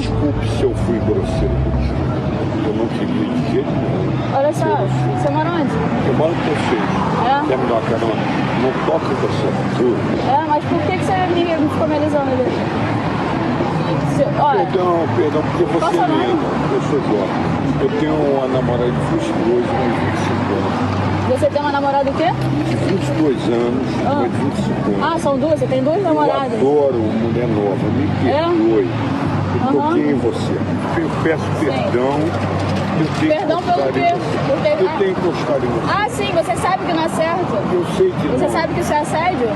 desculpe se eu fui grosseiro contigo. Eu não queria de jeito nenhum. Olha só, você mora onde? Eu moro com vocês. Quer me dar uma carona? Não toque com essa altura. Mas por que você me ficou me alisando ali? Olha, Perdão, porque você é linda. Eu sou jovem. Eu tenho uma namorada de 22 e 25 anos. Você tem uma namorada o quê? De 22 anos, uma de 25 anos. São duas? Você tem duas namoradas? Eu adoro mulher nova, me perdoe. Eu toquei em você. Eu peço perdão. Perdão pelo quê? Eu tenho encostado em você. Sim, você sabe que não é certo? Eu sei que não. Você sabe que isso é assédio?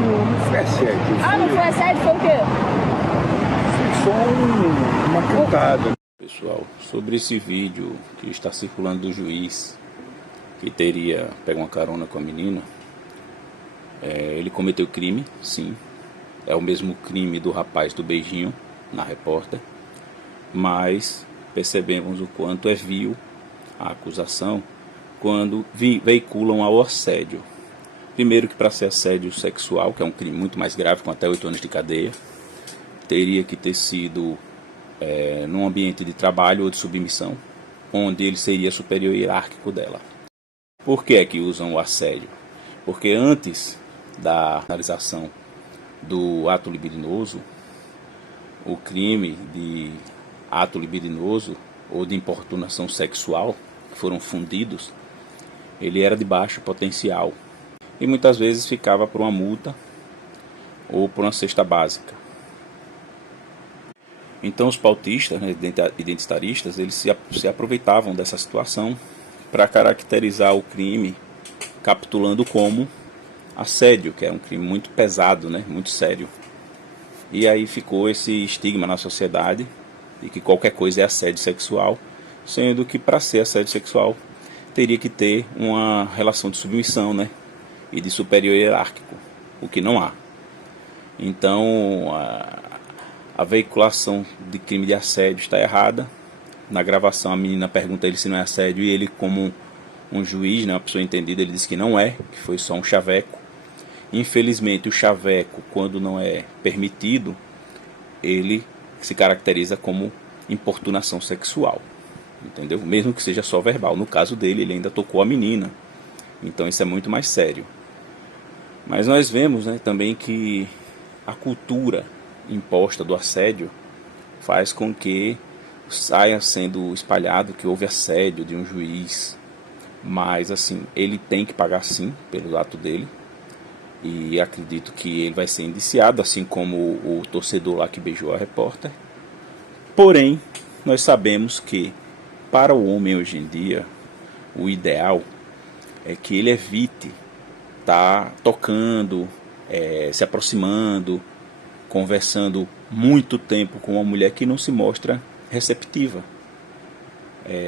Não foi assédio. Não foi assédio, foi o quê? Foi só uma cantada. Pessoal, sobre esse vídeo que está circulando do juiz que teria pego uma carona com a menina, ele cometeu crime, sim. É o mesmo crime do rapaz do beijinho na repórter, mas percebemos o quanto é vil a acusação quando veiculam ao assédio. Primeiro que para ser assédio sexual, que é um crime muito mais grave, com até 8 anos de cadeia, teria que ter sido num ambiente de trabalho ou de submissão, onde ele seria superior hierárquico dela. Por que é que usam o assédio? Porque antes da analisação do ato libidinoso, o crime de ato libidinoso ou de importunação sexual, que foram fundidos, ele era de baixo potencial e muitas vezes ficava por uma multa ou por uma cesta básica. Então os pautistas, identitaristas, eles se aproveitavam dessa situação para caracterizar o crime, capitulando como assédio, que é um crime muito pesado, muito sério. E aí ficou esse estigma na sociedade de que qualquer coisa é assédio sexual, sendo que para ser assédio sexual teria que ter uma relação de submissão, e de superior hierárquico, o que não há. Então a veiculação de crime de assédio está errada. Na gravação a menina pergunta a ele se não é assédio e ele, como um juiz, uma pessoa entendida, ele diz que não é, que foi só um chaveco. Infelizmente o chaveco, quando não é permitido, ele se caracteriza como importunação sexual, entendeu? Mesmo que seja só verbal. No caso dele, ele ainda tocou a menina, então isso é muito mais sério. Mas nós vemos também que a cultura imposta do assédio faz com que saia sendo espalhado que houve assédio de um juiz, mas assim, ele tem que pagar sim pelo ato dele, e acredito que ele vai ser indiciado, assim como o torcedor lá que beijou a repórter. Porém, nós sabemos que para o homem hoje em dia, o ideal é que ele evite estar tocando, se aproximando, conversando muito tempo com uma mulher que não se mostra receptiva.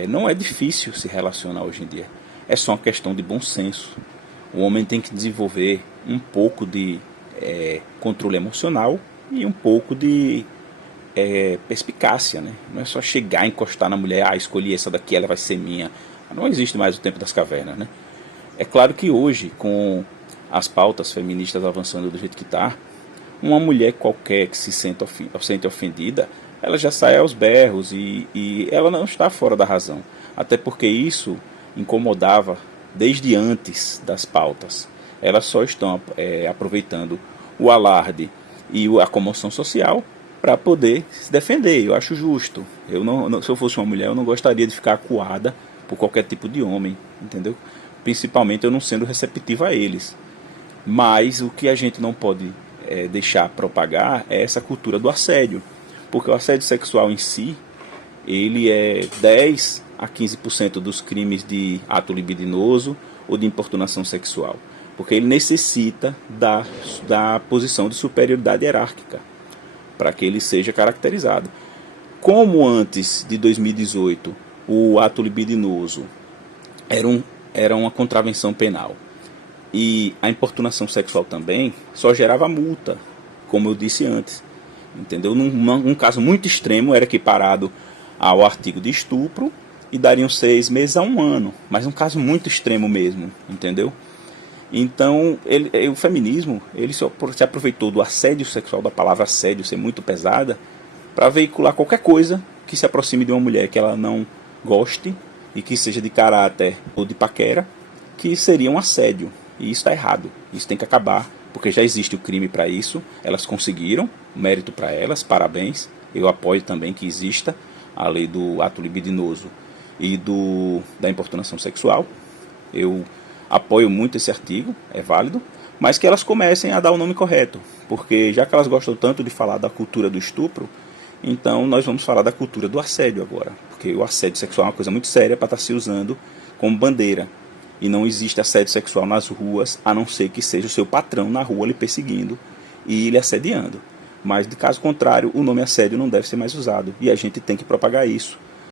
Não é difícil se relacionar hoje em dia, é só uma questão de bom senso. O homem tem que desenvolver um pouco de controle emocional e um pouco de perspicácia, Não é só chegar e encostar na mulher, escolhi essa daqui, ela vai ser minha. Não existe mais o tempo das cavernas, É claro que hoje, com as pautas feministas avançando do jeito que está, uma mulher qualquer que se sente ofendida, ela já sai aos berros e ela não está fora da razão. Até porque isso incomodava desde antes das pautas. Elas só estão aproveitando o alarde e a comoção social para poder se defender. Eu acho justo. Se eu fosse uma mulher, eu não gostaria de ficar acuada por qualquer tipo de homem, entendeu? Principalmente eu não sendo receptiva a eles. Mas o que a gente não pode deixar propagar é essa cultura do assédio, porque o assédio sexual em si, ele é 10 a 15% dos crimes de ato libidinoso ou de importunação sexual, porque ele necessita da posição de superioridade hierárquica para que ele seja caracterizado. Como antes de 2018 o ato libidinoso era uma contravenção penal e a importunação sexual também, só gerava multa, como eu disse antes, entendeu? Num caso muito extremo era equiparado ao artigo de estupro e dariam 6 meses a 1 ano, mas um caso muito extremo mesmo, entendeu? Então o feminismo ele se aproveitou do assédio sexual, da palavra assédio ser muito pesada, para veicular qualquer coisa que se aproxime de uma mulher que ela não goste e que seja de caráter ou de paquera, que seria um assédio. E isso está errado, isso tem que acabar, porque já existe o crime para isso, elas conseguiram, mérito para elas, parabéns. Eu apoio também que exista a lei do ato libidinoso e da importunação sexual. Eu apoio muito esse artigo, é válido, mas que elas comecem a dar o nome correto, porque já que elas gostam tanto de falar da cultura do estupro, então nós vamos falar da cultura do assédio agora, porque o assédio sexual é uma coisa muito séria para estar se usando como bandeira, e não existe assédio sexual nas ruas, a não ser que seja o seu patrão na rua lhe perseguindo e lhe assediando. Mas, de caso contrário, o nome assédio não deve ser mais usado, e a gente tem que propagar isso.